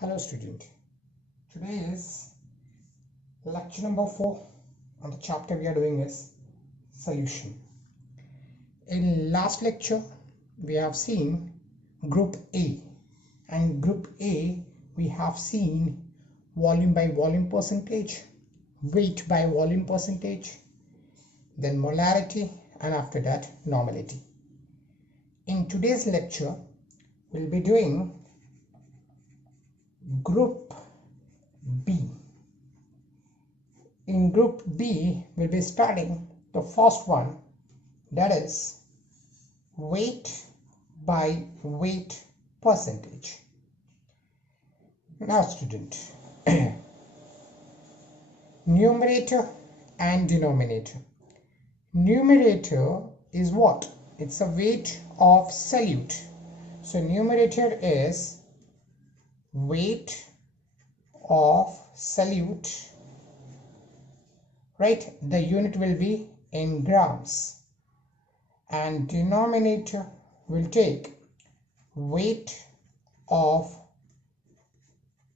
Hello student, today is lecture number 4 on the chapter we are doing is solution. In last lecture we have seen group A, and group A we have seen volume by volume percentage, weight by volume percentage, then molarity, and after that normality. In today's lecture we'll be doing group B. In group B, we'll be studying the first one, that is weight by weight percentage. Now student, numerator and denominator. Numerator is what? It's a weight of solute. So numerator is weight of solute, right? The unit will be in grams, and denominator will take weight of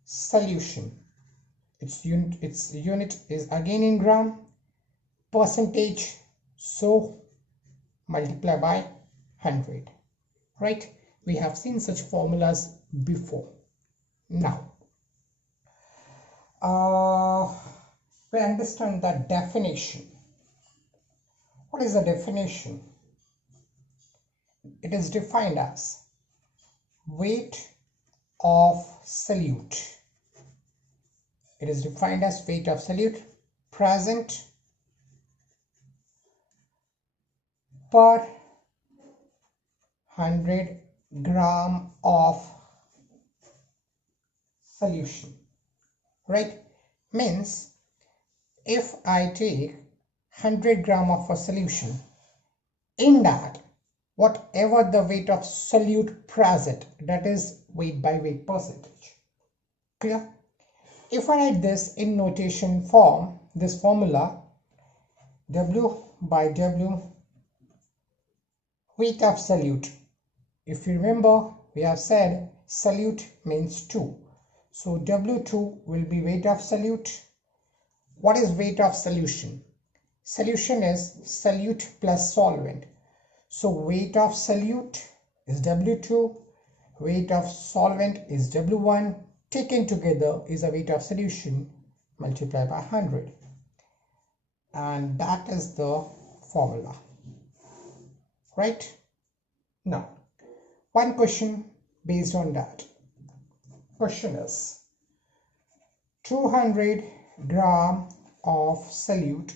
solution. Its unit is again in gram, percentage, so multiply by 100, right? We have seen such formulas before. Now we understand the definition. What is the definition? It is defined as weight of solute. It is defined as weight of solute present per 100 gram of solution, right? Means if I take 100 gram of a solution, in that whatever the weight of solute present, that is weight by weight percentage. Clear? If I write this in notation form, this formula, W by W weight of solute. If you remember, we have said solute means 2. So W2 will be weight of solute. What is weight of solution? Solution is solute plus solvent. So weight of solute is W2, weight of solvent is W1, taken together is a weight of solution multiplied by 100. And that is the formula, right? Now, one question based on that. Question is 200 gram of solute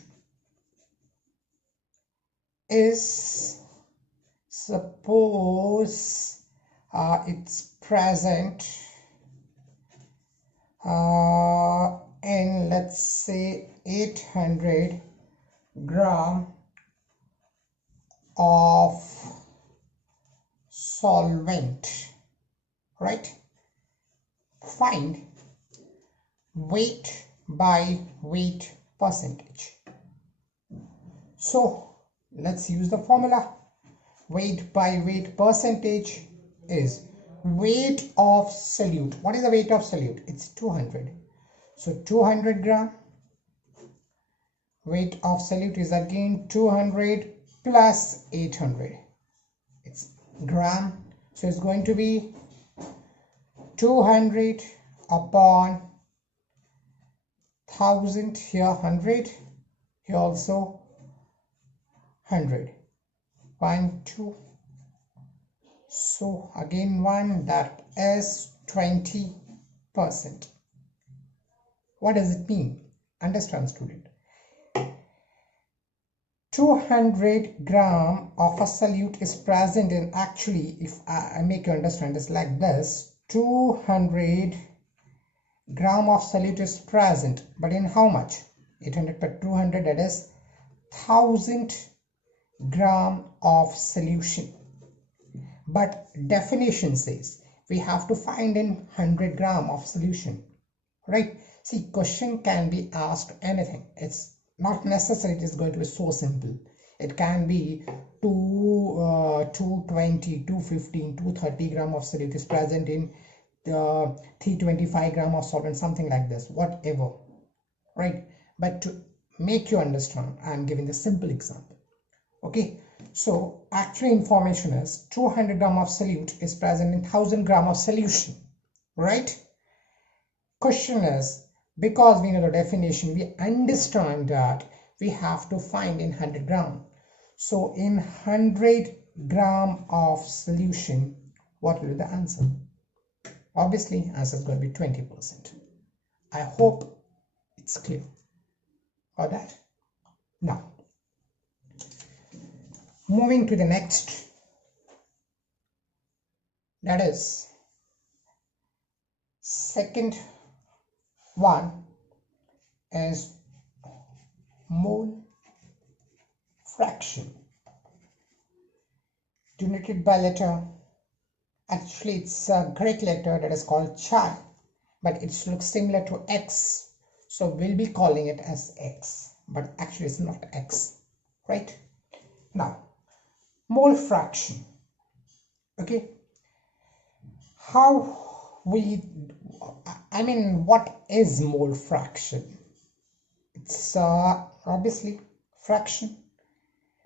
is, suppose it's present in, let's say, 800 gram of solvent, right? Find weight by weight percentage. So let's use the formula. Weight by weight percentage is weight of solute. What is the weight of solute? It's 200. So 200 gram. Weight of solute is again 200 plus 800. It's gram. So it's going to be 200 upon 1000. Here 100. Here also 100. 1, 2. So again 1, that is 20%. What does it mean? Understand, student. 200 gram of a solute is present in, actually, if I make you understand, it's like this. 200 gram of solute is present, but in how much? 800 per 200, that is 1000 gram of solution. But definition says we have to find in 100 gram of solution, right? See, question can be asked anything. It's not necessary it is going to be so simple. It can be 220, 215, 230 gram of solute is present in 325 gram of solvent, something like this, whatever, right? But to make you understand, I am giving the simple example. Okay, so actual information is 200 gram of solute is present in 1000 gram of solution, right? Question is, because we know the definition, we understand that we have to find in 100 gram. So in 100 gram of solution, what will be the answer? Obviously, answer is going to be 20%. I hope it's clear. Got that? Now, moving to the next, that is second one is mole fraction, denoted by letter. Actually, it's a Greek letter that is called chi, but it looks similar to X, so we'll be calling it as X, but actually it's not X, right? Now, mole fraction. Okay, what is mole fraction? It's obviously fraction,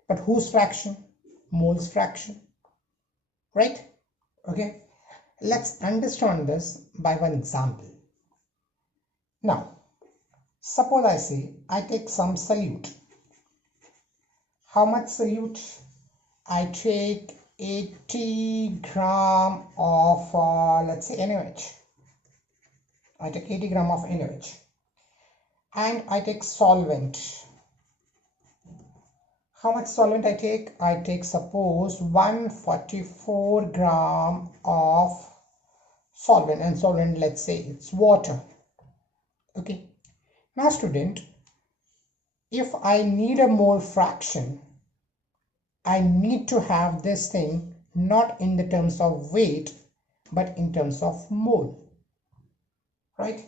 but whose fraction? Mole's fraction, right? Okay, let's understand this by one example. Now, suppose I say I take some solute. How much solute? I take 80 gram of let's say NaOH. I take 80 gram of NaOH, and I take solvent. How much solvent I take? I take suppose 144 gram of solvent, and solvent, let's say it's water. Okay, now student, if I need a mole fraction, I need to have this thing not in the terms of weight but in terms of mole, right?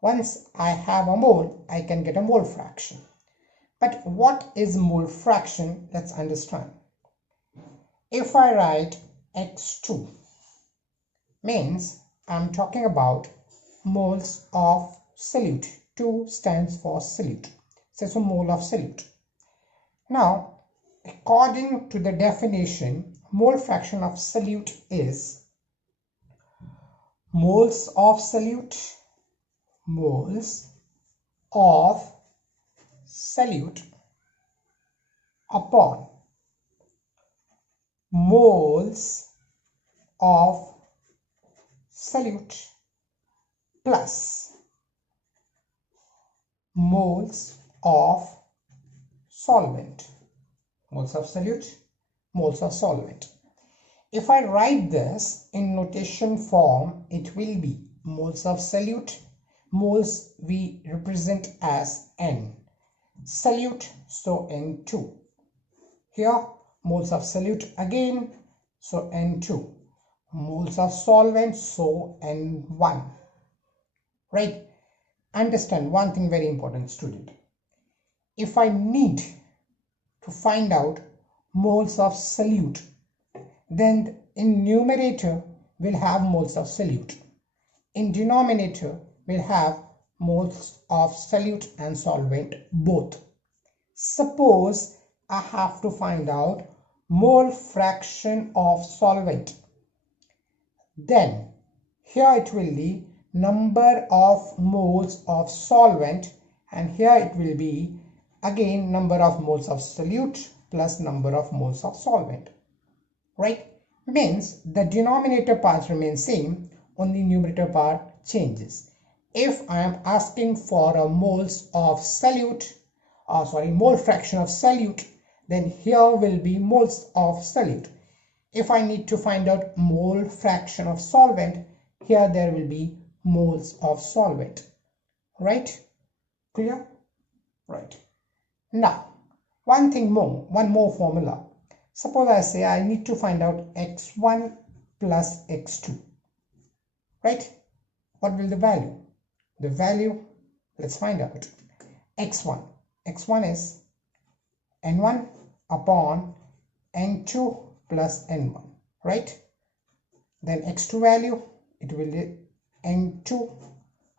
Once I have a mole, I can get a mole fraction. But what is mole fraction? Let's understand. If I write X2, means I'm talking about moles of solute. 2 stands for solute. So it's a mole of solute. Now, according to the definition, mole fraction of solute is moles of solute upon moles of solute plus moles of solvent. Moles of solute, moles of solvent. If I write this in notation form, it will be moles of solute. Moles we represent as N. Solute, so N2. Here, moles of solute again, so N2. Moles of solvent, so N1. Right? Understand one thing very important, student. If I need to find out moles of solute, then in numerator we'll have moles of solute. In denominator we'll have moles of solute and solvent both. Suppose I have to find out mole fraction of solvent, then here it will be number of moles of solvent, and here it will be again number of moles of solute plus number of moles of solvent, right? Means the denominator part remains same, only numerator part changes. If I am asking for a moles of solute, mole fraction of solute, then here will be moles of solute. If I need to find out mole fraction of solvent, here there will be moles of solvent, right? Clear? Right. Now, one more formula. Suppose I say I need to find out x1 plus x2, right? What will the value? The value, let's find out. X1 is N1 upon N2 plus N1, right? Then x2 value, it will be N2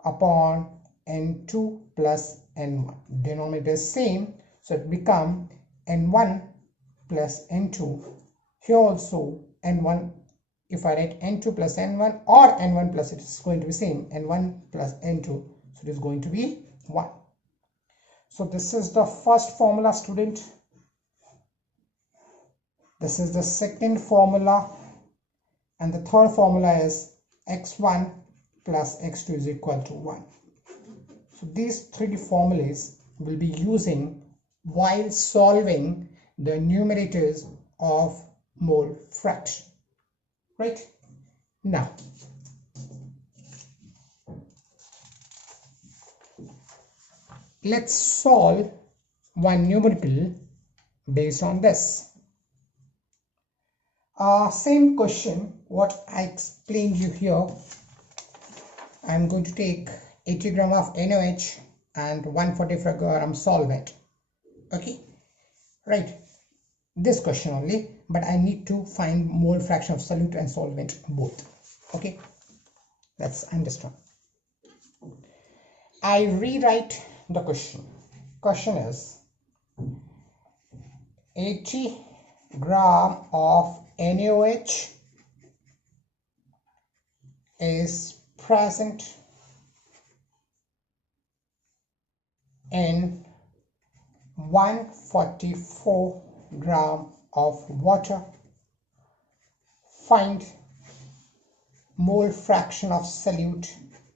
upon N2 plus N1. Denominator is same, so it become N1 plus N2. Here also N1, if I write N2 plus N1 or N1 plus, it is going to be same, N1 plus N2, so it is going to be 1. So this is the first formula, student. This is the second formula, and the third formula is x1 plus x2 is equal to 1. So these three formulas will be using while solving the numerators of mole fraction. Right? Now, let's solve one numerical based on this. Same question what I explained you here. I'm going to take 80 gram of NaOH and 145 gram solvent. Okay, right, this question only, but I need to find mole fraction of solute and solvent both. Okay, let's understand. I rewrite the question. Question is 80 gram of NaOH is present in 144 gram of water. Find mole fraction of solute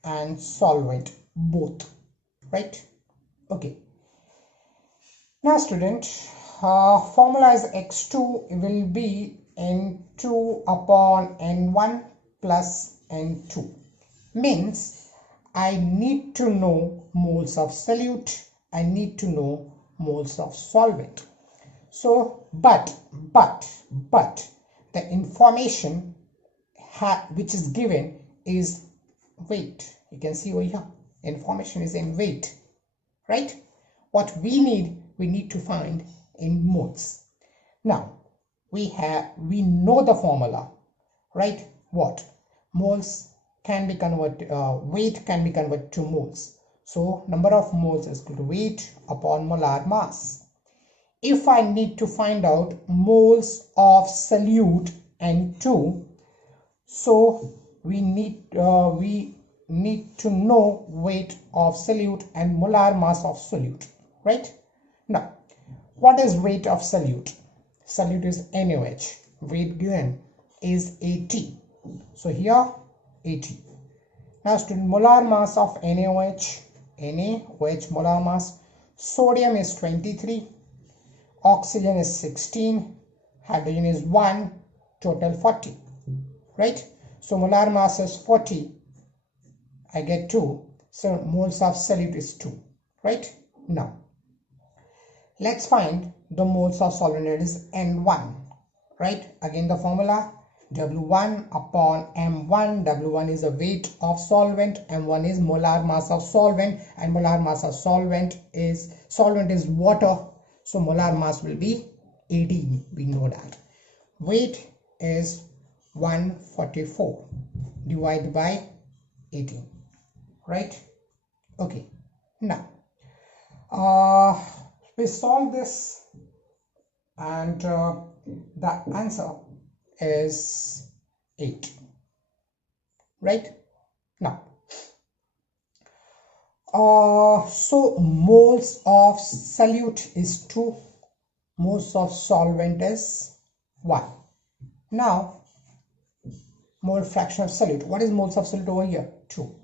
and solvent both. Right? Okay. Now student, formula is x2 will be N2 upon N1 plus N2. Means I need to know moles of solute, I need to know moles of solvent. So but the information which is given is weight. You can see over here, information is in weight, right? What we need to find in moles. Now we know the formula, right? What moles can be converted, weight can be converted to moles. So number of moles is equal to weight upon molar mass. If I need to find out moles of solute N2, so we need to know weight of solute and molar mass of solute, right? Now, what is weight of solute? Solute is NaOH. Weight given is 80. So here 80. Now student, molar mass of NaOH molar mass. Sodium is 23. Oxygen is 16. Hydrogen is 1. Total 40. Right? So molar mass is 40. I get 2. So moles of solute is 2. Right? Now, let's find the moles of solvent. It is N1. Right? Again the formula W1 upon M1. W1 is the weight of solvent, M1 is molar mass of solvent, and molar mass of solvent is water, so molar mass will be 18. We know that. Weight is 144 divided by 18, right? Okay, now we solve this, and the answer is 8. Right? Now, so moles of solute is 2, moles of solvent is 1. Now, mole fraction of solute. What is moles of solute over here? 2.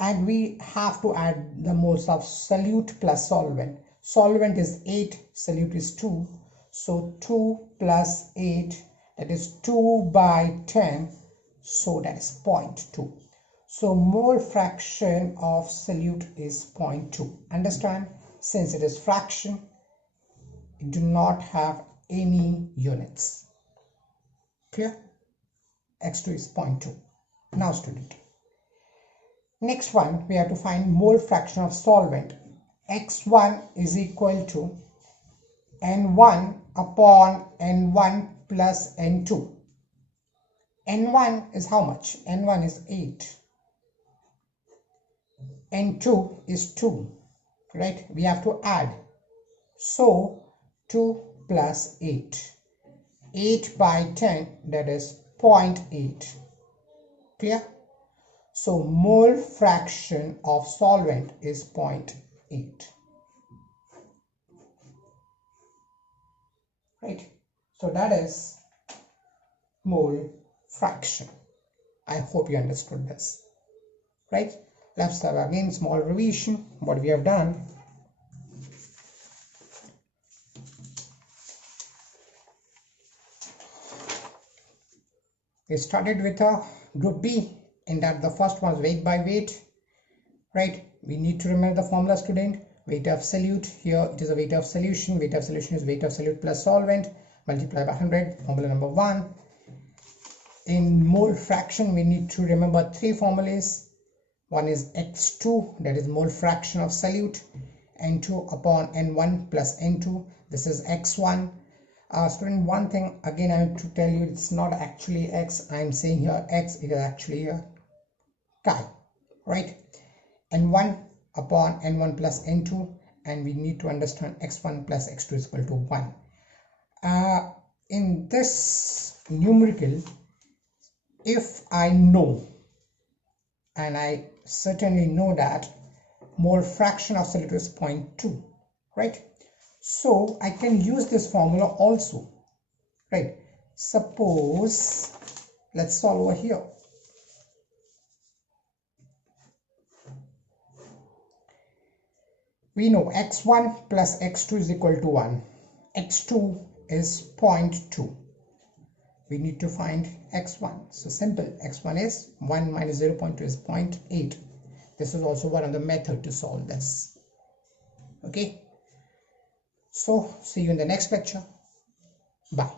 And we have to add the moles of solute plus solvent. Solvent is 8, solute is 2. So 2 plus 8, that is 2 by 10, so that is 0.2. So mole fraction of solute is 0.2. Understand? Since it is fraction, it do not have any units. Clear? X2 is 0.2. Now student, next one, we have to find mole fraction of solvent. X1 is equal to N1 upon N1 plus N2. N1 is how much? N1 is 8. N2 is 2, right? We have to add. So 2 plus 8. 8 by 10, that is 0.8. Clear? So mole fraction of solvent is 0.8. Right? So that is mole fraction. I hope you understood this. Right? Let's have again small revision what we have done. We started with a group B, and that the first one was weight by weight. Right? We need to remember the formula, student. Weight of solute, here it is a weight of solution. Weight of solution is weight of solute plus solvent multiplied by 100. Formula number 1. In mole fraction, we need to remember 3 formulas. One is X2, that is mole fraction of solute. N2 upon N1 plus N2. This is X1. Student, one thing again I have to tell you, it's not actually X. I'm saying here X, it is actually here chi, right? N1 upon N1 plus N2, and we need to understand X1 plus X2 is equal to 1. In this numerical, if I know, and I certainly know that mole fraction of solute is 0.2, right? So I can use this formula also, right? Suppose, let's solve over here. We know X1 plus X2 is equal to 1. X2 is 0.2. We need to find X1. So simple, X1 is 1 minus 0.2 is 0.8. This is also one of the method to solve this. Okay. So see you in the next lecture. Bye.